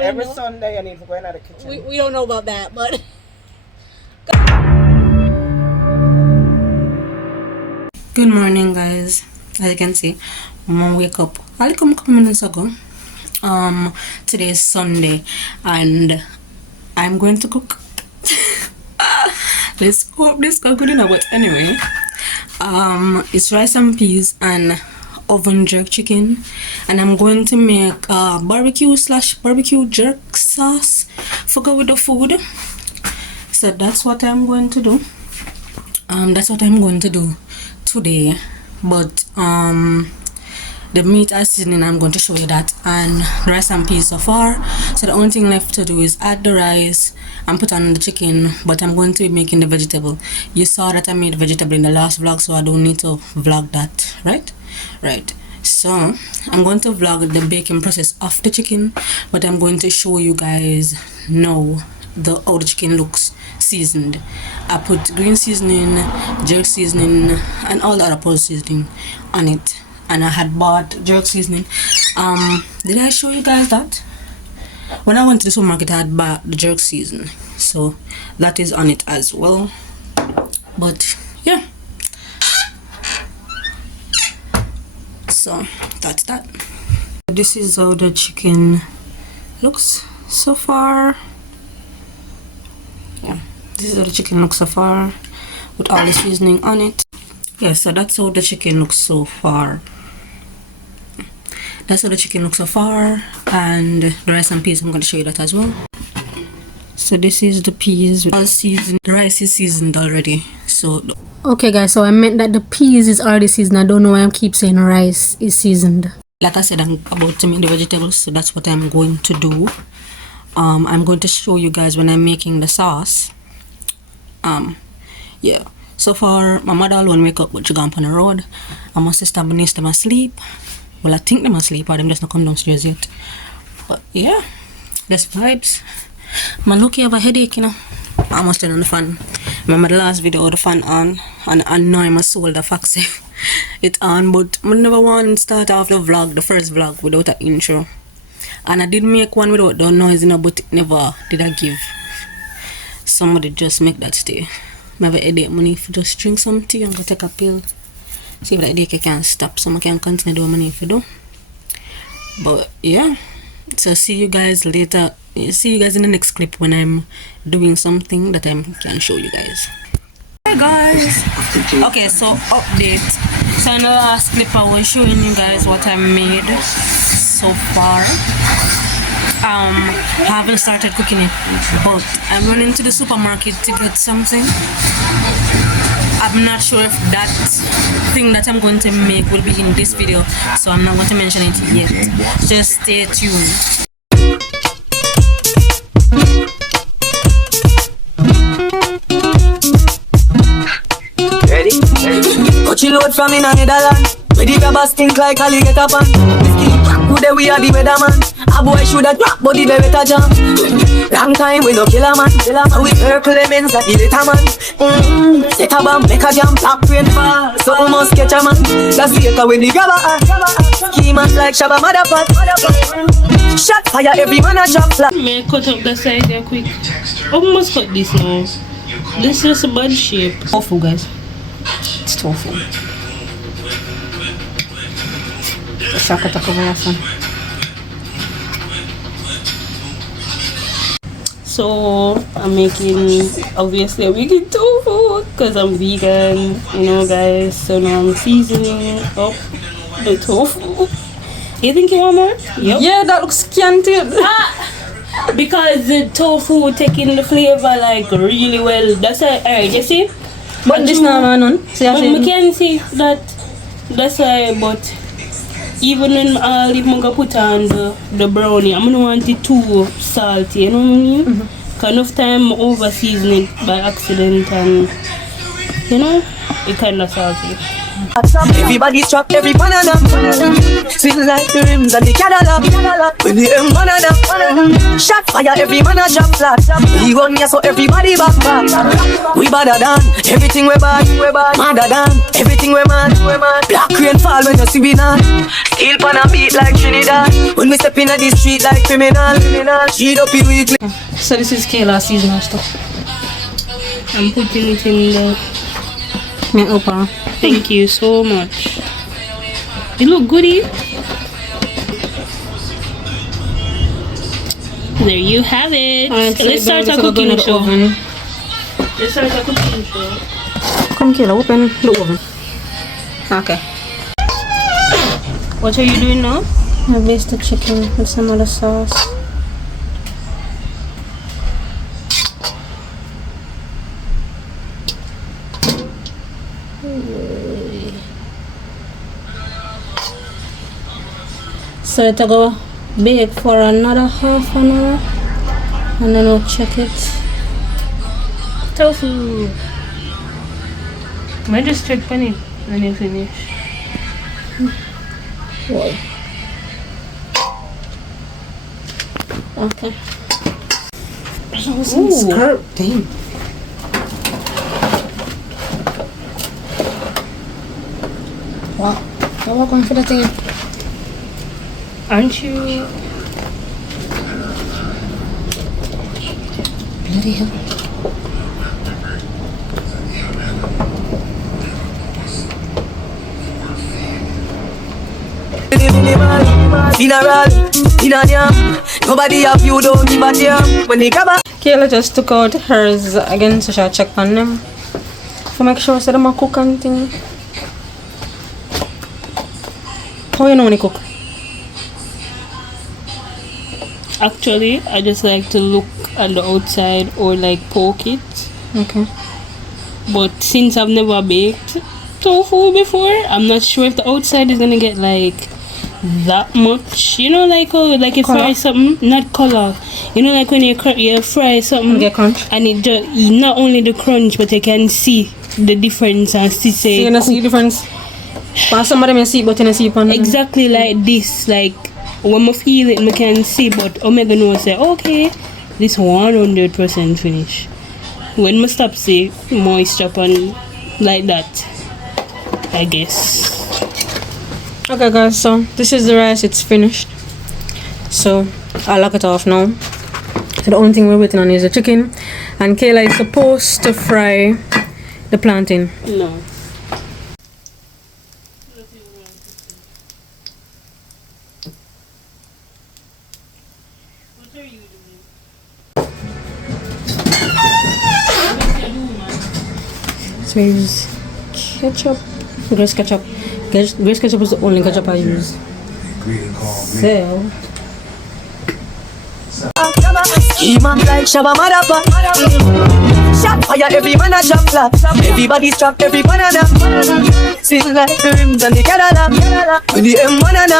Every Sunday I need to go in the kitchen. We don't know about that, but good morning, guys. As you can see, I'm gonna wake up a couple minutes ago. Today is Sunday and I'm going to cook. Let's hope this goes good enough. But anyway, it's rice and peas and oven jerk chicken, and I'm going to make barbecue jerk sauce for go with the food. So that's what I'm going to do. That's what I'm going to do today. But the meat I seasoning, I'm going to show you that, and rice and peas so far. So the only thing left to do is add the rice and put on the chicken, but I'm going to be making the vegetable. You saw that I made vegetable in the last vlog, so I don't need to vlog that, right? So I'm going to vlog the baking process of the chicken, but I'm going to show you guys now how the chicken looks seasoned. I put green seasoning, jerk seasoning, and all the other pulse seasoning on it, and I had bought jerk seasoning. Did I show you guys that when I went to the supermarket I had bought the jerk seasoning, so that is on it as well. But yeah, so that's that. This is how the chicken looks so far. Yeah, this is how the chicken looks so far with all the seasoning on it. Yeah, so that's how the chicken looks so far. That's how the chicken looks so far, and the rice and peas, I'm going to show you that as well. So this is the peas all seasoned. The rice is seasoned already. So okay guys, so I meant that the peas is already seasoned. I don't know why I keep saying rice is seasoned. Like I said, I'm about to make the vegetables, so that's what I'm going to do. I'm going to show you guys when I'm making the sauce. Yeah, so far my mother alone wake up, but she gone on the road, and my sister Bernice them asleep. Well, I think them asleep, or them just not come downstairs yet. But yeah, that's vibes. Man, look, you have a headache, you know. I almost turned on the fan. Remember the last video, the fan on, and I know my soul the fact it on, but I never want to start off the first vlog without an intro. And I did make one without the noise, you know, but it never did I give. Somebody just make that stay. I have a headache, money for just drink some tea and go take a pill. See if that headache can stop, so I can continue doing what I need to do. But yeah, so see you guys later. See you guys in the next clip when I'm doing something that I can show you guys. Hey guys, okay, so update. So in the last clip I was showing you guys what I made so far. I haven't started cooking it, but I'm running to the supermarket to get something. I'm not sure if that thing that I'm going to make will be in this video, so I'm not going to mention it yet. Just stay tuned. Ready? Coachy load from in a Netherlands. Where the grabbers stink like alligator pan. Today we are the weatherman. A boy should have drop, but the better jam. Long time we no kill a man. And we purple lemons like the little man. Set a bomb, make a jam, black rain fall. So we must catch a man. That's the echo when the grabber schemers like Shabba Motherpot. Shot fire, every man a drop flat. May I cut up the side there quick? I must cut this now. This is a bad shape. Tofu, guys. It's tofu. So I'm making obviously a vegan tofu because I'm vegan, you know guys. So now I'm seasoning up the tofu. You think you want more? Yep. Yeah, that looks scanty. Because the tofu taking the flavor like really well. That's why, alright, you see? But this now none. But we can see that. That's why, but even when I'll even put on the brownie, I'm gonna want it too salty, you know what I mean? Kind of time over season it by accident, and you know, it kind of salty. Everybody's trapped, every banana. Swing like the rims and the Cadillac. When the banana. Shot fire, every man a drop flat. We run here so everybody back. We badder than everything we bad. Madder than everything we mad. Black rain fall when you see we not. Steel pan a beat like Trinidad. When we step in the street like criminal. Sheet up your weekly. So this is Kayla's seasonal stuff. I'm putting it in the opa. Thank you so much. It look goody. There you have it. Let's start a cooking show. Let's start a cooking show. Come Kayla, open the oven. Okay. What are you doing now? I baste the chicken with some other sauce. So it'll go bake for another half an hour and then we'll check it. Tofu. Might just check on it when you finish. Wow. Okay. Skirt, damn. Wow. You're welcome for the thing. Aren't you? Bloody hell. Funeral, nobody have you, don't give a damn. When they grab a Kayla just took out hers again, so she'll check on them. To make sure so them a cook and thing. How you know when you cook? Actually, I just like to look at the outside or like poke it. Okay. But since I've never baked tofu before, I'm not sure if the outside is gonna get like that much. You know, like how like you fry something, not color. You know, like when you fry something, Get crunch. and it just not only the crunch, but you can see the difference and see say. So you can see the difference. But some of them you see, but you don't see it. Exactly like this, like. When I feel it, I can see, but Omega know say, okay, this 100% finish. When I stop say moisture and like that, I guess. Okay guys, so this is the rice, it's finished. So I'll lock it off now. So the only thing we're waiting on is the chicken. And Kayla is supposed to fry the plantain. No. So I use ketchup, grace ketchup. Grace ketchup is the only ketchup I use. So schema like Shabba Madapa. Shot fire, every man a drop flat. Everybody's trapped, every banana. Swing like the rims and the Cadillac. With the banana.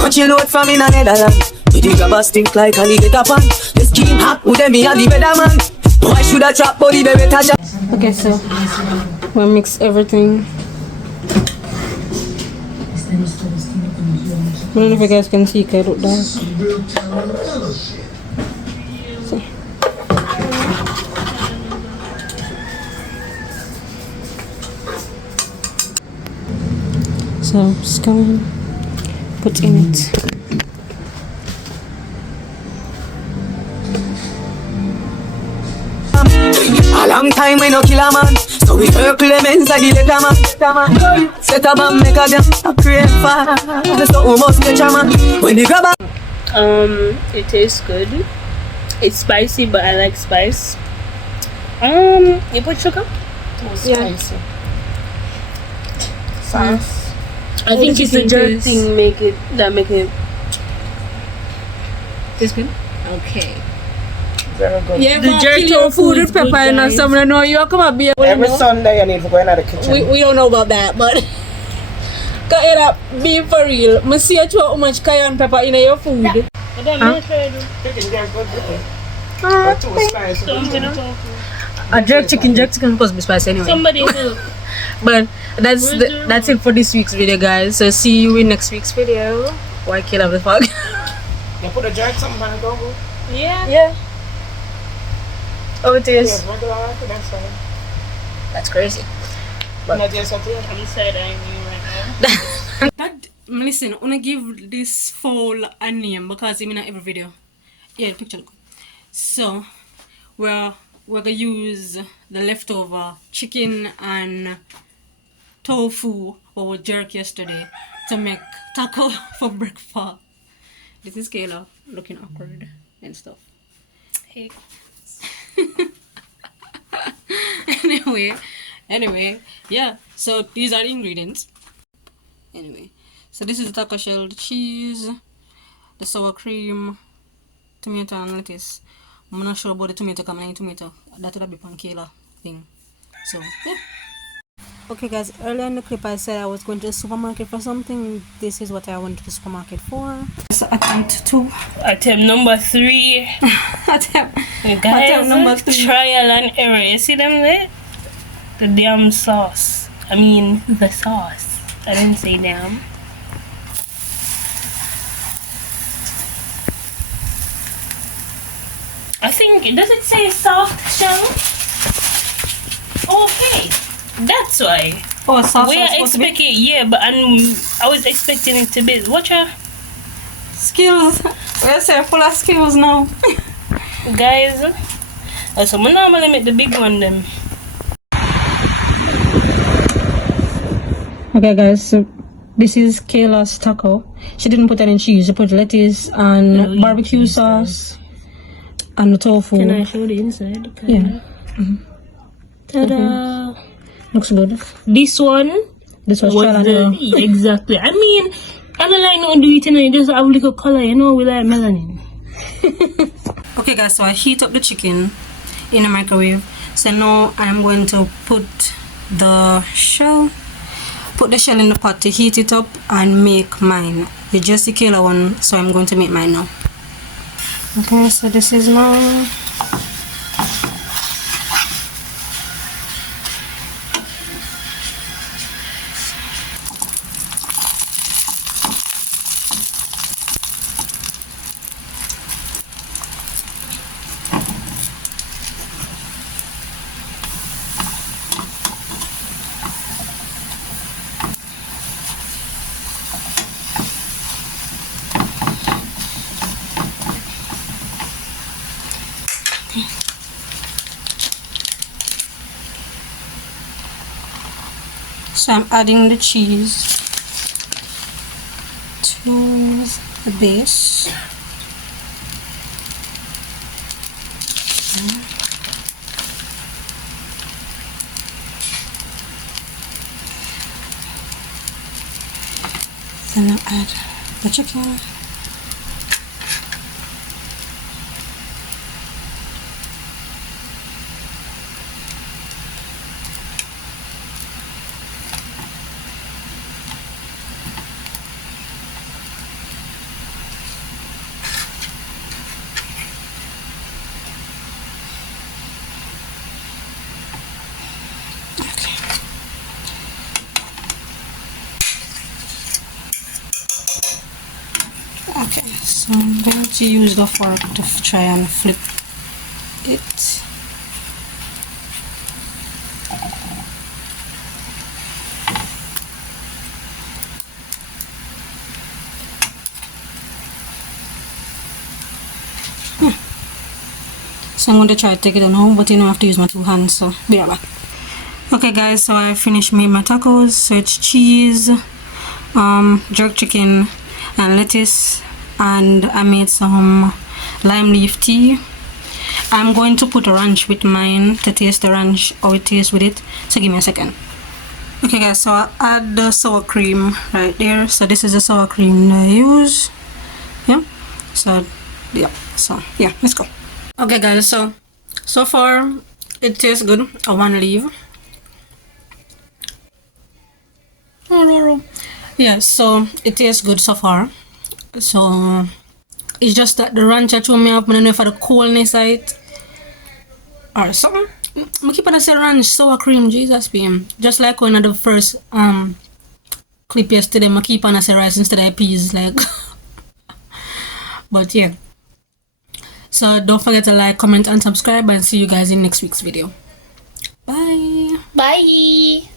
Cut your load from in a Netherlands. With the grabber stink like alligator pan. The skin hot, with them me and the better man. Why should I trap body the better job? okay, so we'll mix everything. I don't know if you guys can see it look dark. So just go and put in it. A long time we no kill a man, so we circle them inside the letter man. Set a bomb, make a damn a create fire. So we must catch a man when they grab a. It tastes good. It's spicy, but I like spice. You put sugar? Spicy. Sauce. I think it's the jerk thing make it This good? okay. Very good. Yeah, The jerk your food with is good, pepper and guys. someone know you come up here. Every Sunday you need to go into the kitchen. We don't know about that, but Kaira, be for real. I see how much cayenne pepper in your food. Chicken get good with it. But too spicy. A jerk chicken supposed to be spicy anyway. Somebody help. But that's it for this week's video, guys. So see you in next week's video. Why kill of the fog? You put a jerk something on the go. Yeah. Oh, it is. Yes, regular after that's fine. That's crazy. But not just up here. I'm side-eyeing you right now. That listen, I'm gonna give this fowl a name because I'm in every video. Yeah, the picture look. So we're gonna use the leftover chicken and tofu what we jerk yesterday to make taco for breakfast. This is Kayla looking awkward and stuff. Hey. Anyway, yeah. So these are the ingredients. Anyway, so this is the taco shell, the cheese, the sour cream, tomato and lettuce. I'm not sure about the tomato coming in tomato. That would be pankela thing. So yeah. Okay guys, earlier in the clip I said I was going to the supermarket for something. This is what I went to the supermarket for. So attempt 2. Attempt number 3. attempt Guys, trial and error. You see them there? The damn sauce. I mean, the sauce. I didn't say damn. I think, does it say soft shell? Okay, that's why. Oh, sauce. We are expecting, yeah, but I was expecting it to be. Watch out. Skills. We're saying full of skills now. Guys, so I normally make the big one then. Okay guys, so this is Kayla's taco. She didn't put any cheese, she put lettuce and barbecue sauce and the tofu. Can I show the inside? Yeah. Ta-da! Okay. Looks good. This one This was was trial and error. exactly. I mean, I don't like not do it, you know, you just have a little color, you know, we like melanin. Okay guys, so I heat up the chicken in the microwave. So now I'm going to put the shell in the pot to heat it up and make mine. It's just the Kayla one, so I'm going to make mine now. Okay, so this is mine. So I'm adding the cheese to the base. Then I'll add the chicken. Okay, so I'm going to use the fork to try and flip it. So I'm going to try to take it now, but you know I have to use my 2 hands, so be right back. Okay guys, so I finished making my tacos. So it's cheese, jerk chicken and lettuce, and I made some lime leaf tea. I'm going to put a ranch with mine to taste the ranch, how it tastes with it, so give me a second. Okay guys, so I add the sour cream right there. So this is the sour cream that I use. Yeah, so yeah, let's go. Okay guys, so far it tastes good. I want to leave. Yeah, so it tastes good so far. So it's just that the ranch I threw me up, I don't know if I the coolness of it or something. I keep on saying ranch sour cream, Jesus PM. Just like one of the first clip yesterday, I keep on saying rice instead of peas, like. But yeah. So don't forget to like, comment, and subscribe, and see you guys in next week's video. Bye. Bye.